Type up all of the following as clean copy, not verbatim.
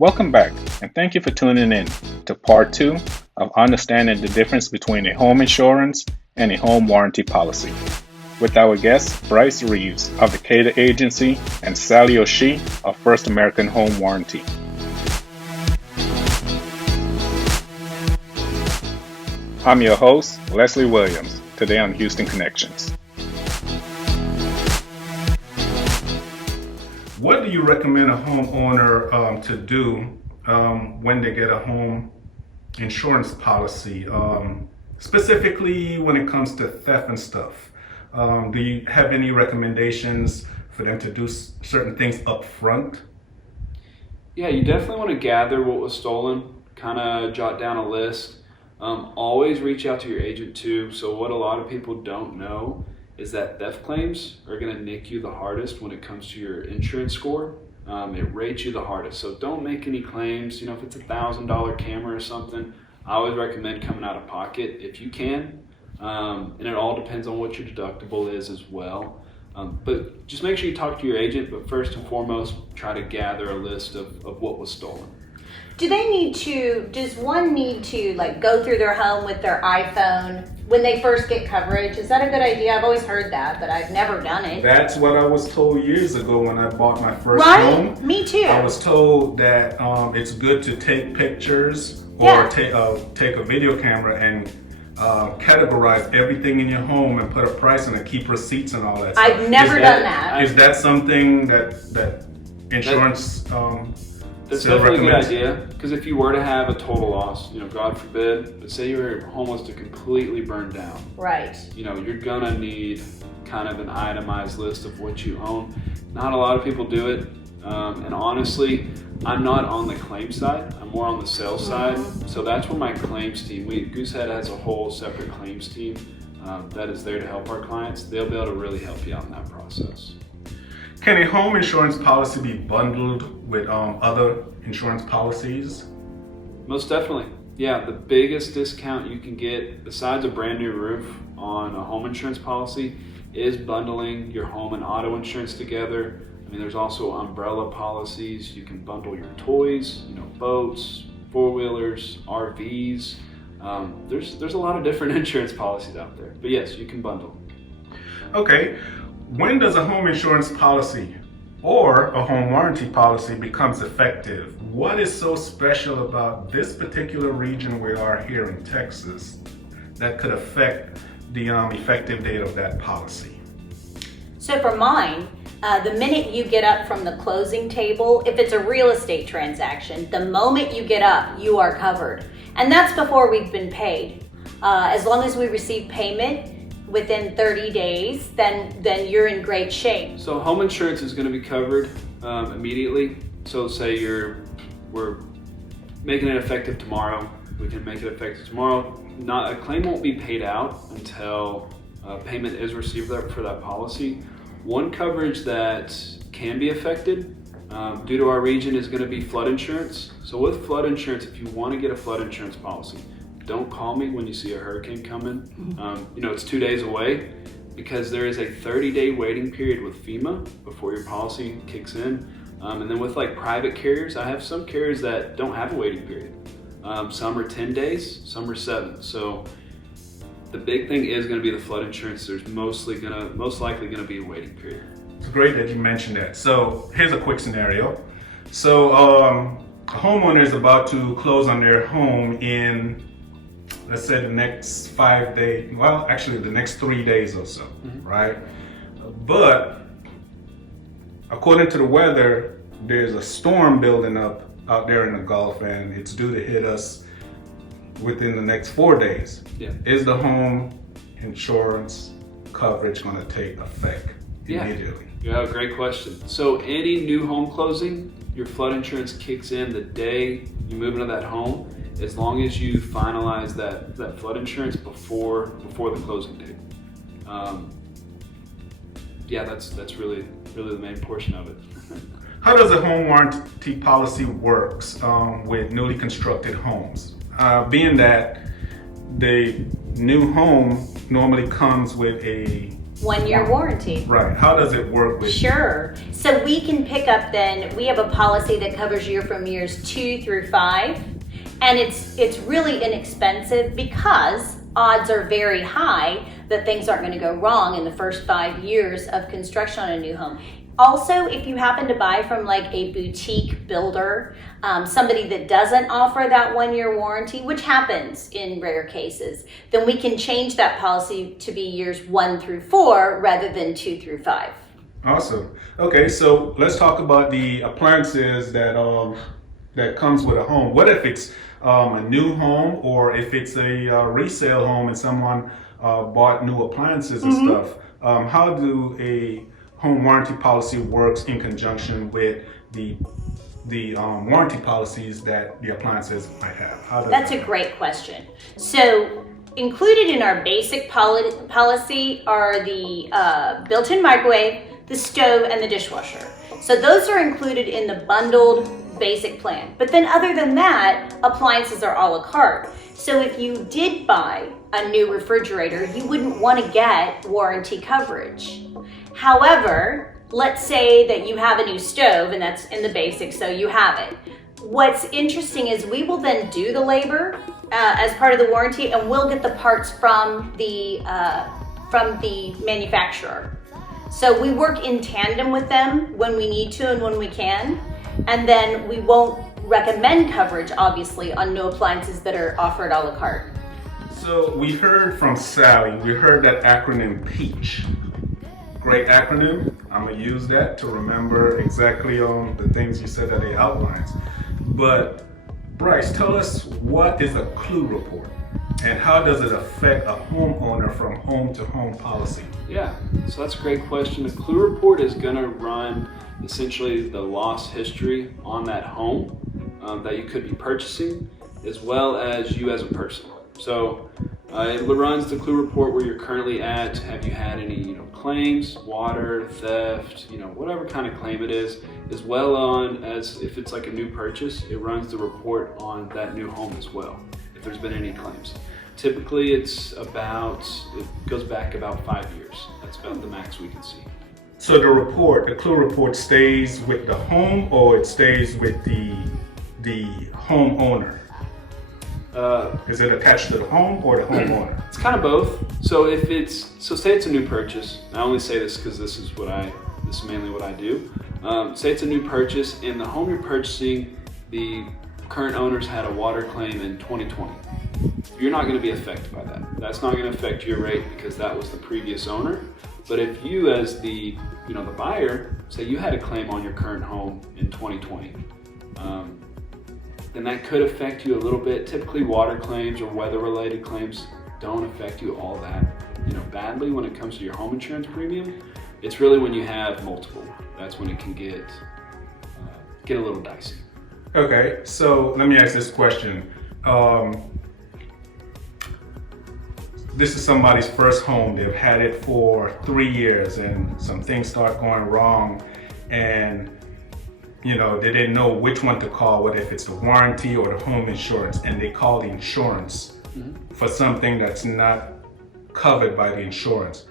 Welcome back, and thank you for tuning in to part 2 of understanding the difference between a home insurance and a home warranty policy with our guests Bryce Reeves of the Kader Agency and Sallie O'Shee of First American Home Warranty. I'm your host, Leslie Williams, today on Houston Connections. What do you recommend a homeowner to do when they get a home insurance policy, specifically when it comes to theft and stuff? Do you have any recommendations for them to do certain things up front? Yeah, you definitely want to gather what was stolen, kind of jot down a list. Always reach out to your agent too. So what a lot of people don't know is that theft claims are going to nick you the hardest when it comes to your insurance score. It rates you the hardest. So don't make any claims. If it's $1,000 camera or something, I always recommend coming out of pocket if you can. And it all depends on what your deductible is as well. But just make sure you talk to your agent. But first and foremost, try to gather a list of what was stolen. Does one need to go through their home with their iPhone when they first get coverage? Is that a good idea? I've always heard that, but I've never done it. That's what I was told years ago when I bought my first home. Me too. I was told that it's good to take pictures or take a video camera and categorize everything in your home and put a price on it, keep receipts and all that stuff. I've never done that. Is that something that insurance That's definitely a good idea, because if you were to have a total loss, God forbid, but say your home was to completely burn down. Right. You're gonna need kind of an itemized list of what you own. Not a lot of people do it, and honestly, I'm not on the claim side, I'm more on the sales side. So that's where my claims team, Goosehead has a whole separate claims team that is there to help our clients. They'll be able to really help you out in that process. Can a home insurance policy be bundled with other insurance policies? Most definitely. Yeah, the biggest discount you can get besides a brand new roof on a home insurance policy is bundling your home and auto insurance together. There's also umbrella policies. You can bundle your toys, boats, four-wheelers, RVs. There's a lot of different insurance policies out there. But yes, you can bundle. Okay. When does a home insurance policy or a home warranty policy becomes effective? What is so special about this particular region we are here in Texas that could affect the effective date of that policy? So for mine, the minute you get up from the closing table, if it's a real estate transaction, the moment you get up, you are covered. And that's before we've been paid. As long as we receive payment within 30 days, then you're in great shape. So home insurance is going to be covered immediately. So say we're making it effective tomorrow. We can make it effective tomorrow. A claim won't be paid out until payment is received for that policy. One coverage that can be affected due to our region is going to be flood insurance. So with flood insurance, if you want to get a flood insurance policy, don't call me when you see a hurricane coming. It's 2 days away, because there is a 30-day waiting period with FEMA before your policy kicks in. And then with private carriers, I have some carriers that don't have a waiting period. Some are 10 days, some are 7. So the big thing is going to be the flood insurance. There's most likely going to be a waiting period. It's great that you mentioned that. So here's a quick scenario. So a homeowner is about to close on their home in, let's say, the next 5 days, well, actually the next 3 days or so, right? But according to the weather, there's a storm building up out there in the Gulf, and it's due to hit us within the next 4 days. Yeah. Is the home insurance coverage going to take effect immediately? Yeah, great question. So any new home closing, your flood insurance kicks in the day you move into that home, as long as you finalize that flood insurance before the closing date. That's really the main portion of it. How does a home warranty policy works with newly constructed homes? Being that the new home normally comes with a 1-year warranty. Right. How does it work with? Sure. So we can pick up then, we have a policy that covers you from years 2 through 5. And it's really inexpensive because odds are very high that things aren't going to go wrong in the first 5 years of construction on a new home. Also, if you happen to buy from like a boutique builder, somebody that doesn't offer that 1-year warranty, which happens in rare cases, then we can change that policy to be years 1 through 4 rather than 2 through 5. Awesome. Okay, so let's talk about the appliances that comes with a home. What if it's a new home, or if it's a resale home and someone bought new appliances and stuff? How do a home warranty policy works in conjunction with the warranty policies that the appliances might have? That's a great question. So included in our basic policy are the built-in microwave, the stove, and the dishwasher. So those are included in the bundled basic plan. But then other than that, appliances are a la carte. So if you did buy a new refrigerator, you wouldn't want to get warranty coverage. However, let's say that you have a new stove and that's in the basics, so you have it. What's interesting is we will then do the labor as part of the warranty, and we'll get the parts from the manufacturer. So we work in tandem with them when we need to and when we can, and then we won't recommend coverage, obviously, on new appliances that are offered a la carte. So we heard from Sallie, we heard that acronym PEACH. Great acronym. I'm gonna use that to remember exactly the things you said that it outlines. But Bryce, tell us, what is a clue report and how does it affect a homeowner from home to home policy? Yeah, so that's a great question. A clue report is gonna run essentially the loss history on that home that you could be purchasing, as well as you as a person. So it runs the clue report where you're currently at. Have you had any claims, water, theft, whatever kind of claim it is, as well as if it's like a new purchase, it runs the report on that new home as well, if there's been any claims. Typically it goes back about 5 years. That's about the max we can see. So the clue report stays with the home, or it stays with the homeowner? Is it attached to the home or the homeowner? It's kind of both. So say it's a new purchase. I only say this because this is mainly what I do. Say it's a new purchase, and the home you're purchasing, the current owners had a water claim in 2020. You're not going to be affected by that. That's not going to affect your rate because that was the previous owner. But if you, as the buyer, say you had a claim on your current home in 2020, then that could affect you a little bit. Typically, water claims or weather-related claims don't affect you all that badly when it comes to your home insurance premium. It's really when you have multiple, that's when it can get a little dicey. Okay, so let me ask this question. This is somebody's first home. They've had it for 3 years and some things start going wrong, and they didn't know which one to call, whether if it's the warranty or the home insurance, and they call the insurance for something that's not covered by the insurance.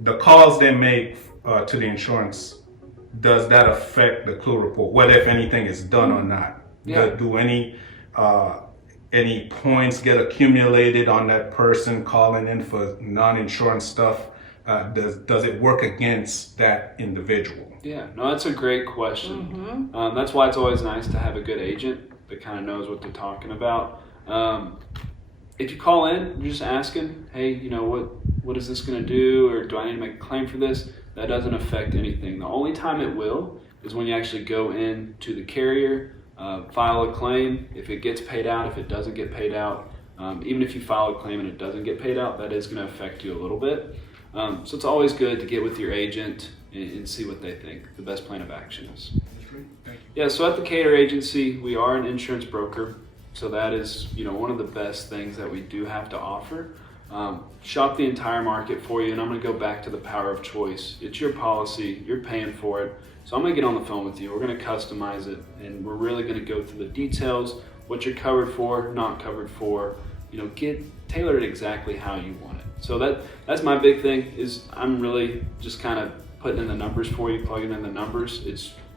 The calls they make to the insurance, does that affect the clue report, whether if anything is done or not? Yeah. Do any points get accumulated on that person calling in for non-insurance stuff? Does it work against that individual? Yeah, no, that's a great question. That's why it's always nice to have a good agent that kind of knows what they're talking about. If you call in, you're just asking, hey, what is this going to do, or do I need to make a claim for this? That doesn't affect anything. The only time it will is when you actually go in to the carrier, file a claim. If it gets paid out, if it doesn't get paid out, even if you file a claim and it doesn't get paid out, that is going to affect you a little bit. So it's always good to get with your agent and see what they think the best plan of action is. Thank you. Yeah, so at the Kader agency, we are an insurance broker. So that is, one of the best things that we do have to offer. Shop the entire market for you, and I'm going to go back to the power of choice. It's your policy, you're paying for it. So I'm going to get on the phone with you. We're going to customize it, and we're really going to go through the details, what you're covered for, not covered for, tailor it exactly how you want it. So that's my big thing, is I'm really just kind of putting in the numbers for you, plugging in the numbers.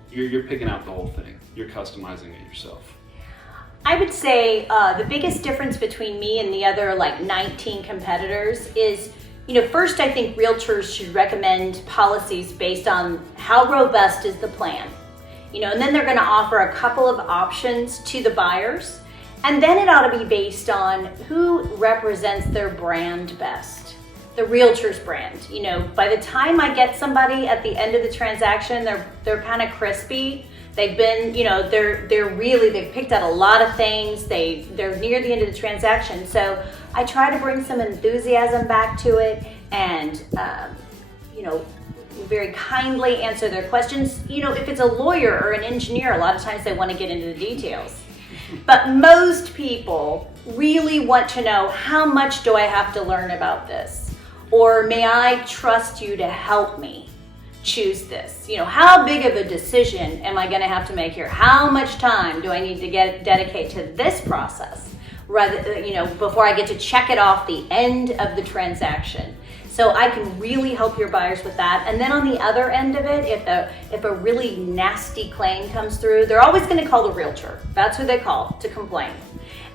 You're picking out the whole thing. You're customizing it yourself. I would say the biggest difference between me and the other 19 competitors is, first I think realtors should recommend policies based on how robust is the plan. And then they're going to offer a couple of options to the buyers. And then it ought to be based on who represents their brand best. The realtor's brand. By the time I get somebody at the end of the transaction, they're kind of crispy. They've been, they've picked out a lot of things. They're near the end of the transaction. So I try to bring some enthusiasm back to it and, very kindly answer their questions. If it's a lawyer or an engineer, a lot of times they want to get into the details. But most people really want to know, how much do I have to learn about this? Or may I trust you to help me choose this? How big of a decision am I going to have to make here? How much time do I need to dedicate to this process, rather, before I get to check it off the end of the transaction? So I can really help your buyers with that. And then on the other end of it, if a really nasty claim comes through, they're always going to call the realtor. That's who they call to complain.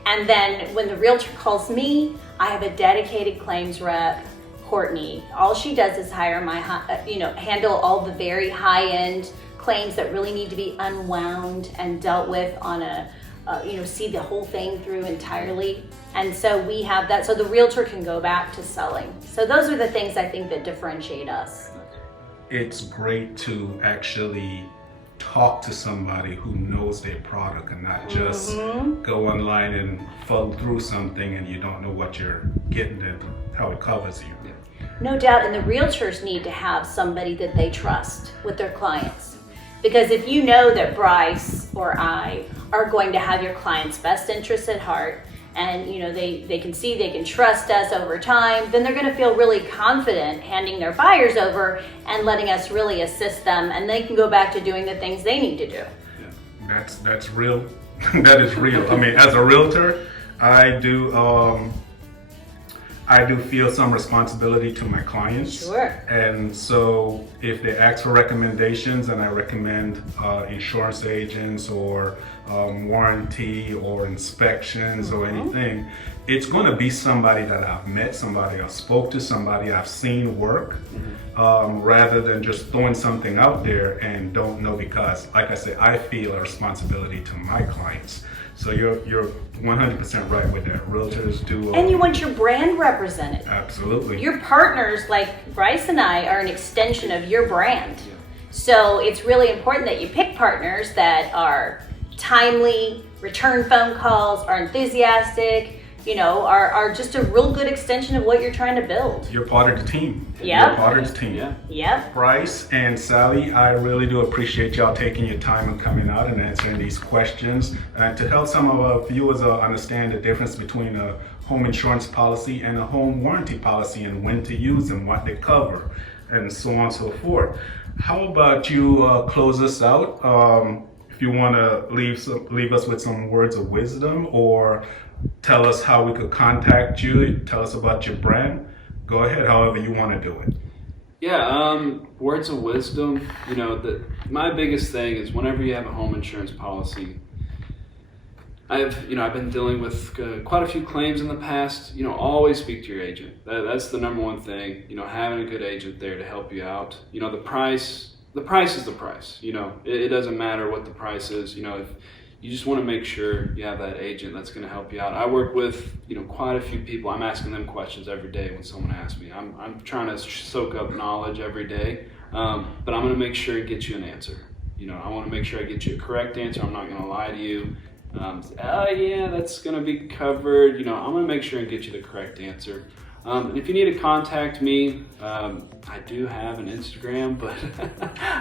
And then when the realtor calls me, I have a dedicated claims rep, Courtney. All she does is handle all the very high-end claims that really need to be unwound and dealt with on see the whole thing through entirely. And so we have that, so the realtor can go back to selling. So those are the things I think that differentiate us. It's great to actually talk to somebody who knows their product and not just go online and follow through something and you don't know what you're getting and how it covers you. No doubt, and the realtors need to have somebody that they trust with their clients. Because if you know that Bryce or I are going to have your client's best interests at heart, and they can trust us over time, then they're going to feel really confident handing their buyers over and letting us really assist them, and they can go back to doing the things they need to do. Yeah. That's real. That is real. I mean, as a realtor, I do feel some responsibility to my clients. Sure. And so if they ask for recommendations and I recommend insurance agents or warranty or inspections or anything, it's going to be somebody that I've met, somebody I spoke to, somebody I've seen work, rather than just throwing something out there and don't know, because like I said, I feel a responsibility to my clients. So you're 100% right with that. Realtors do. And you want your brand represented. Absolutely. Your partners, like Bryce and I, are an extension of your brand. Yeah. So it's really important that you pick partners that are timely, return phone calls, are enthusiastic, are just a real good extension of what you're trying to build. You're part of the team. Yeah. You're part of the team. Yeah. Yep. Bryce and Sallie, I really do appreciate y'all taking your time and coming out and answering these questions, and to help some of our viewers understand the difference between a home insurance policy and a home warranty policy and when to use them, what they cover, and so on and so forth. How about you close us out? If you want to leave us with some words of wisdom, or tell us how we could contact you, tell us about your brand, go ahead, however you want to do it. Yeah, words of wisdom, my biggest thing is whenever you have a home insurance policy, I've been dealing with quite a few claims in the past, always speak to your agent. That's the number one thing, having a good agent there to help you out. The price is the price, it doesn't matter what the price is, if you just want to make sure you have that agent that's going to help you out. I work with, quite a few people. I'm asking them questions every day when someone asks me. I'm trying to soak up knowledge every day, but I'm going to make sure and get you an answer. I want to make sure I get you a correct answer. I'm not going to lie to you. Yeah, that's going to be covered. I'm going to make sure and get you the correct answer. And if you need to contact me, I do have an Instagram, but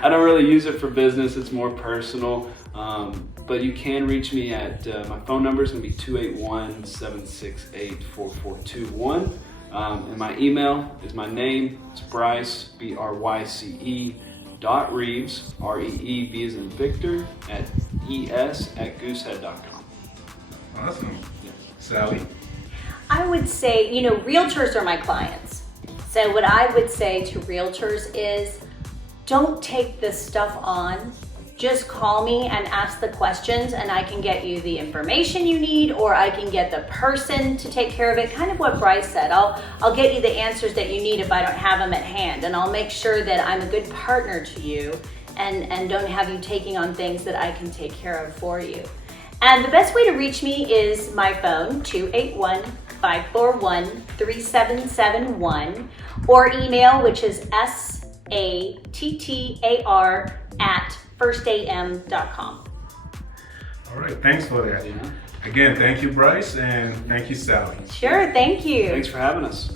I don't really use it for business. It's more personal. But you can reach me at, my phone number is going to be 281-768-4421. And my email is my name. It's Bryce, BRYCE, .Reeves, REEV as in Victor, @ES@goosehead.com. Awesome. Yeah. Sallie? I would say, realtors are my clients. So what I would say to realtors is, don't take this stuff on. Just call me and ask the questions, and I can get you the information you need, or I can get the person to take care of it. Kind of what Bryce said. I'll get you the answers that you need if I don't have them at hand, and I'll make sure that I'm a good partner to you and don't have you taking on things that I can take care of for you. And the best way to reach me is my phone, 281-541-3771, or email, which is sattar@firstam.com. All right, thanks for that. Yeah. Again, thank you, Bryce, and thank you, Sallie. Sure, thank you. Thanks for having us.